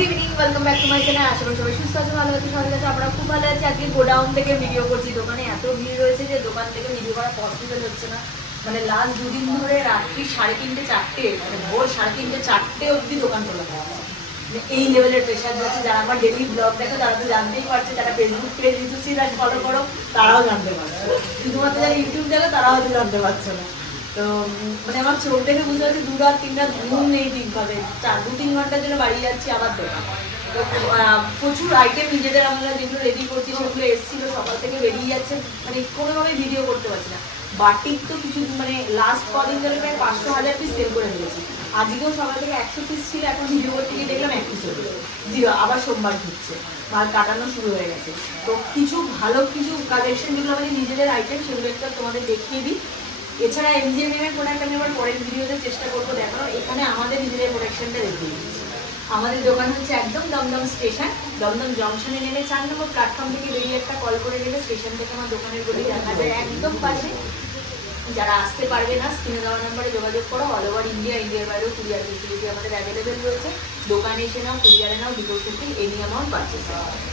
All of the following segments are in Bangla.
Good evening welcome back to my channel আশা করি সবাই সুস্থ আছে ভালো আছে সবাই আছে আমরা খুব ভালো আছি। আজকে গোডাউন থেকে ভিডিও করছি। দোকানে এত ভিড় রয়েছে যে দোকান থেকে ভিডিও করা পসিবল হচ্ছে না। মানে লাস্ট দুদিন ধরে রাত্রি সাড়ে তিনটে, চারটে মানে ভোর সাড়ে তিনটে, চারটে অবধি দোকান খোলা। থাকে মানে এই লেভেলের প্রেশার যাচ্ছে। যারা আমার ডেলি ব্লগ দেখো, তারা তো জানতেই পারছে। যারা ফেসবুক পেজ ইউটিউব আর ফলো করো, তারাও জানতে পারছে। শুধুমাত্র যারা ইউটিউব দেখো, তারাও হয়তো জানতে পারছে না। তো মানে আমার চোখ দেখে বুঝতে পারছি দু রাত, তিন রাত ঘুম নেই ঠিকভাবে। চার দু তিন ঘণ্টার জন্য বাড়ি যাচ্ছি আবার দোকান তো প্রচুর আইটেম নিজেদের আমরা যেগুলো রেডি করছি সেগুলো এসেছিল, সকাল থেকে বেরিয়ে যাচ্ছে। মানে কোনোভাবে ভিডিও করতে পারছি না। বাটিক তো কিছু মানে লাস্ট কদিন ধরে প্রায় পাঁচশো হাজার পিস সেল করে দিয়েছি আজকেও সকাল থেকে একশো পিস ছিল, এখন ভিডিও করতে গিয়ে দেখলাম এক পিস জিরো আবার সোমবার ঢুকছে মাল কাটানো শুরু হয়ে গেছে। তো কিছু ভালো কিছু কালেকশন যেগুলো আমাদের নিজেদের আইটেম সেগুলো একটু তোমাদের দেখিয়ে দিই। এছাড়া এমজিএমএম এর প্রোডাক্ট আমি আবার পরের ভিডিওতে চেষ্টা করব দেখানো এখানে আমাদের নিজেদের প্রোডাকশনটা দেখিয়ে দিচ্ছি। আমাদের দোকান হচ্ছে একদম দমদম স্টেশন। দমদম জংশনে নেমে চার নম্বর প্ল্যাটফর্ম থেকে বেরিয়ে একটা কল করে গেলে স্টেশন থেকে আমার দোকানের গলি দেখা যায়। একদম পাশে যারা আসতে পারবে না, স্ক্রিনে দেওয়া নাম্বারে যোগাযোগ করো। অল ওভার ইন্ডিয়া ইন্ডিয়ার বাইরেও কুরিয়ার ফেসিলিটি আমাদের অ্যাভেলেবেল রয়েছে। দোকানে এসে নাও, কুরিয়ারে নাও দুটো থেকে এনি অ্যামাউন্ট পারচেস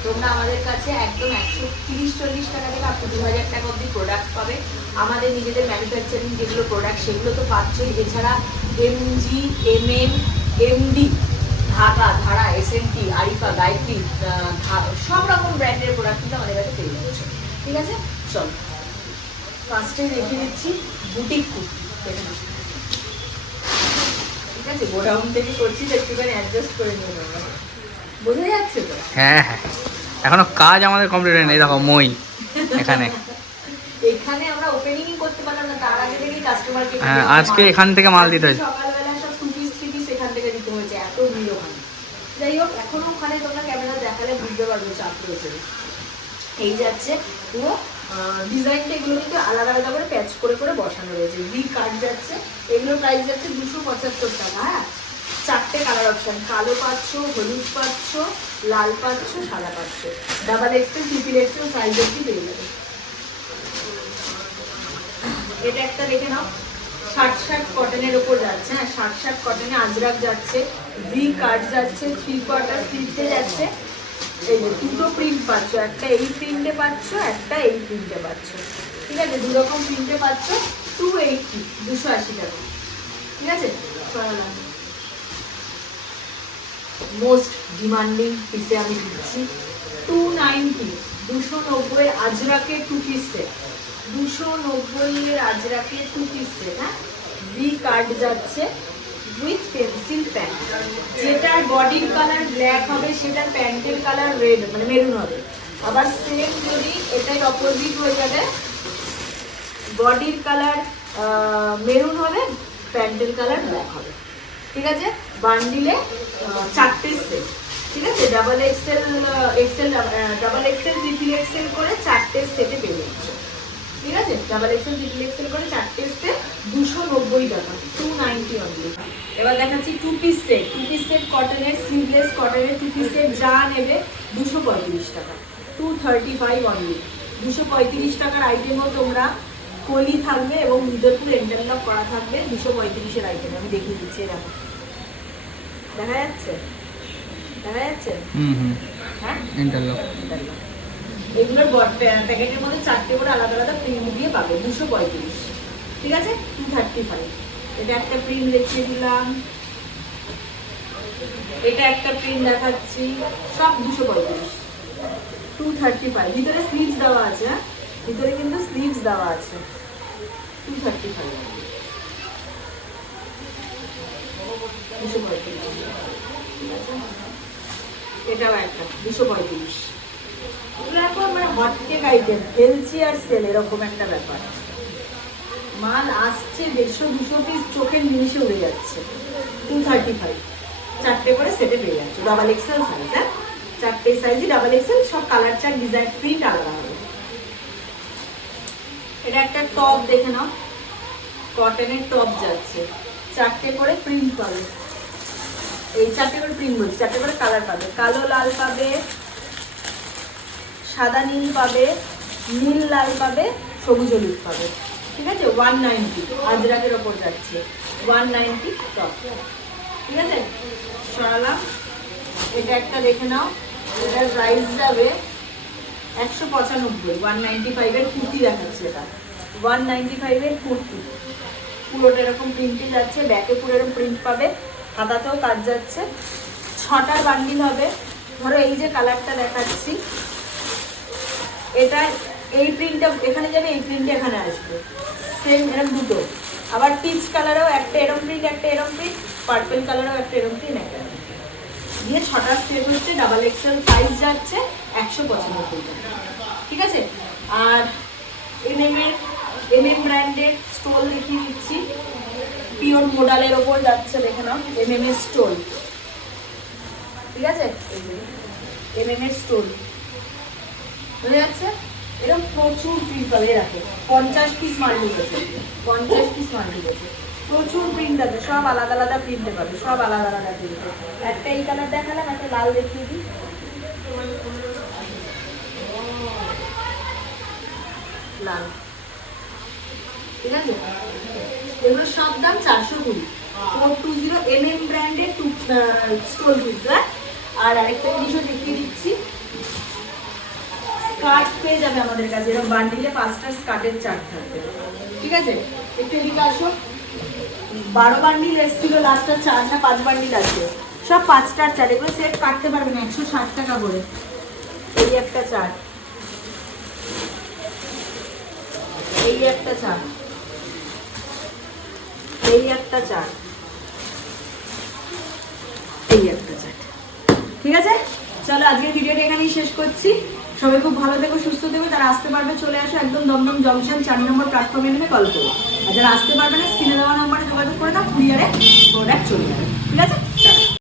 তোমরা আমাদের কাছে একদম একশো তিরিশ চল্লিশ টাকা থেকে আপনি দু হাজার টাকা অব্দি প্রোডাক্ট পাবে। আমাদের নিজেদের ম্যানুফ্যাকচারিং যেগুলো প্রোডাক্ট সেগুলো তো পাচ্ছই। এছাড়া MG MM MD Dhaka, Dhara S M T Arifa, Gayatri সব রকম ব্র্যান্ডের প্রোডাক্ট কিন্তু আমাদের কাছে পেয়ে যাচ্ছে। ঠিক আছে? ফার্স্টে রেখে দিচ্ছি বুটিক কুর্তি ঠিক আছে গোডাউন থেকে করছি তো একটুখানি অ্যাডজাস্ট করে নিয়ে নেব। বোঝা যাচ্ছে তো? হ্যাঁ হ্যাঁ। এখনও কাজ আমাদের কমপ্লিট হয়নি। মই এখানে। এখানে আমরা করতে পারলাম না তার আগে থেকেই কাস্টমারকে হ্যাঁ, আজকে এখান থেকে মাল দিতে হয়েছে। সকালবেলা সব টু পিস থ্রি পিস এখান থেকে দিতে হয়েছে এত ভিড় ওখানে। যাই হোক এখনও ওখানে তোমরা ক্যামেরা দেখালে বুঝতে পারবে চাপ রয়েছে এই যাচ্ছে পুরো ডিজাইনটা এগুলো কিন্তু আলাদা আলাদা করে প্যাচ করে করে বসানো রয়েছে। ভি কাট যাচ্ছে, এগুলোর প্রাইস যাচ্ছে দুশো পঁচাত্তর টাকা হ্যাঁ? চারটে কালার অপশন কালো পাচ্ছ, হলুদ পাচ্ছ, লাল পাচ্ছ, সাদা পাচ্ছ। Double XL triple XL size অব্দি পেয়ে যাবে। এটা একটা দেখে নাও। ষাট ষাট কটনের ওপর যাচ্ছে হ্যাঁ? ষাট ষাট কটনে আজরাক যাচ্ছে ভি কাট যাচ্ছে থ্রি কোয়ার্টার স্লিপে যাচ্ছে। এই যে দুটো প্রিন্ট পাচ্ছ, একটা এই প্রিন্টে পাচ্ছ, একটা এই প্রিন্টে পাচ্ছ। ঠিক আছে? দু রকম প্রিন্টে পাচ্ছ টু এইটটি দুশো আশি টাকা। ঠিক আছে? মোস্ট ডিমান্ডিং পিসে আমি দিচ্ছি। টু নাইনটি দুশো নব্বই আজরাকের টু পিস দুশো নব্বইয়ের আজরাকের টু পিস হ্যাঁ? ভি কার্ড যাচ্ছে। উইথ পেন্সিল প্যান্ট যেটার বডির কালার ব্ল্যাক হবে, সেটার প্যান্টের কালার রেড মানে মেরুন হবে। আবার সেম যদি এটাই অপোজিট হয়ে যাবে বডির কালার মেরুন হবে প্যান্টের কালার ব্ল্যাক হবে। ঠিক আছে? বান্ডিলে চারটে সেট ঠিক আছে? Double XL XL double XL triple XL করে চারটে সেটে পেয়ে যাচ্ছে ঠিক আছে? ডাবল এক্সেল ট্রিপল এক্সেল করে চারটে সেট দুশো নব্বই টাকা টু নাইনটি অনলি এবার দেখাচ্ছি two piece set two piece set কটনের স্লিভলেস কটনের টু পিস সেট যা নেবে দুশো পঁয়ত্রিশ টাকা টু থার্টি ফাইভ অনলি দুশো পঁয়ত্রিশ টাকার আইটেমও তোমরা কলি থাকবে এবং ভিতর পুরো করা থাকবে দুশো পঁয়ত্রিশের আইটেম আমি দেখিয়ে দিচ্ছি দেখো। দেখা যাচ্ছে? দেখা যাচ্ছে? হুম হুম। হ্যাঁ? ইন্টারলক এগুলোর প্যাকেটের মধ্যে চারটে করে আলাদা আলাদা প্রিন্ট দিয়ে পাবে দুশো পঁয়ত্রিশ। ঠিক আছে? টু থার্টি ফাইভ এটা একটা প্রিন্ট দেখিয়ে দিলাম। এটা একটা প্রিন্ট দেখাচ্ছি। সব দুশো পঁয়ত্রিশ। টু থার্টি ফাইভ ভিতরে স্লিভস দেওয়া আছে হ্যাঁ? ভিতরে কিন্তু স্লিভস দেওয়া আছে। টু থার্টি ফাইভ দুশো পঁয়ত্রিশ। এটাও একটা। দুশো পঁয়ত্রিশ। এগুলো এখন মানে হটকেক আইটেম ফেলছি আর সেল এরকম একটা ব্যাপার। মাল আসছে দেড়শো, দুশো পিস চোখের নিমিশে উড়ে যাচ্ছে। টু থার্টি ফাইভ চারটে করে সেটে পেয়ে যাচ্ছে। ডাবল এক্সেল সাইজ হ্যাঁ? চারটে সাইজই ডাবল এক্সেল সব কালার চার ডিজাইন প্রিন্ট আলাদা হবে। এটা একটা টপ দেখে নাও। কটনের টপ যাচ্ছে। চারটে করে প্রিন্ট পাবে। এই চারটে করে প্রিন্ট বলছি, চারটে করে কালার পাবে। কালো লাল পাবে, সাদা নীল পাবে, নীল লাল পাবে, সবুজ হলুদ পাবে। ঠিক আছে? ওয়ান নাইনটি আজরাকের ওপর যাচ্ছে। ওয়ান নাইনটি টপ ঠিক আছে? সরালাম। এটা একটা দেখে নাও। এটার প্রাইস যাবে একশো পঁচানব্বই। ওয়ান নাইনটি ফাইভের কুর্তি দেখাচ্ছে এটা। ওয়ান নাইনটি ফাইভের কুর্তি। পুরোটা এরকম প্রিন্টে যাচ্ছে। ব্যাকে পুরো এরকম প্রিন্ট পাবে। হাতাতেও কাজ যাচ্ছে। ছটার বান্ডিল হবে। ধরো এই যে কালারটা দেখাচ্ছি। এটা এই প্রিন্টটা এখানে যাবে, এই প্রিন্টটা এখানে আসবে। সেম এরকম দুটো। আবার পিচ কালারেও একটা এরম প্রিন্ট একটা এরম প্রিন্ট পার্পেল কালারেও একটা এরম প্রিন্ট একটা দিয়ে ছটা সেট হচ্ছে ডাবল এক্সেল সাইজ যাচ্ছে, একশো পঁচানব্বই টাকা। ঠিক আছে? আর এমএম এর এমএম ব্র্যান্ডের স্টোল দেখিয়ে দিচ্ছি। পিওর মোডালের ওপর যাচ্ছে, দেখে নাও এম এম এর স্টোল ঠিক আছে? এম এম এর স্টোল বুঝে যাচ্ছে? এরকম প্রচুর প্রিন্ট পাবে রাখে পঞ্চাশ পিস মাল ঢুকেছে পঞ্চাশ পিস মাল ঢুকেছে প্রচুর প্রিন্ট আছে সব আলাদা আলাদা প্রিন্টে পাবে সব আলাদা আলাদা প্রিন্টে একটা এই কালার দেখালাম একটা লাল দেখিয়ে দিই। লাল। ঠিক আছে? এগুলো সব দাম চারশো কুড়ি। Four two zero M M ব্র্যান্ডের টু স্টোল আর আরেকটা জিনিসও দেখিয়ে দিচ্ছি। স্কার্ট পেয়ে যাবে আমাদের কাছে। এরকম বান্ডিলে পাঁচটা স্কার্টের চার্ট থাকবে। ঠিক আছে? একটু এদিকে আসো। বারো বান্ডিল এসেছিল লাস্টটা চার না পাঁচ বান্ডিল আছে। সব পাঁচটার চার এগুলো সেট কাটতে পারবেন একশো ষাট টাকা করে। এই একটা চার এই একটা চার এই একটা চার এই একটা চার ঠিক আছে? চলো, আজকের ভিডিওটা এখানেই শেষ করছি। সবাই খুব ভালো থেকো, সুস্থ থেকো। যারা আসতে পারবে, চলে আসো একদম দমদম জংশন চার নম্বর প্ল্যাটফর্মে নেমে কল করো আর যারা আসতে পারবে না স্ক্রিনে দেওয়া নাম্বারে যোগাযোগ করে দাও কুরিয়ারে প্রোডাক্ট চলে যাবে। ঠিক আছে?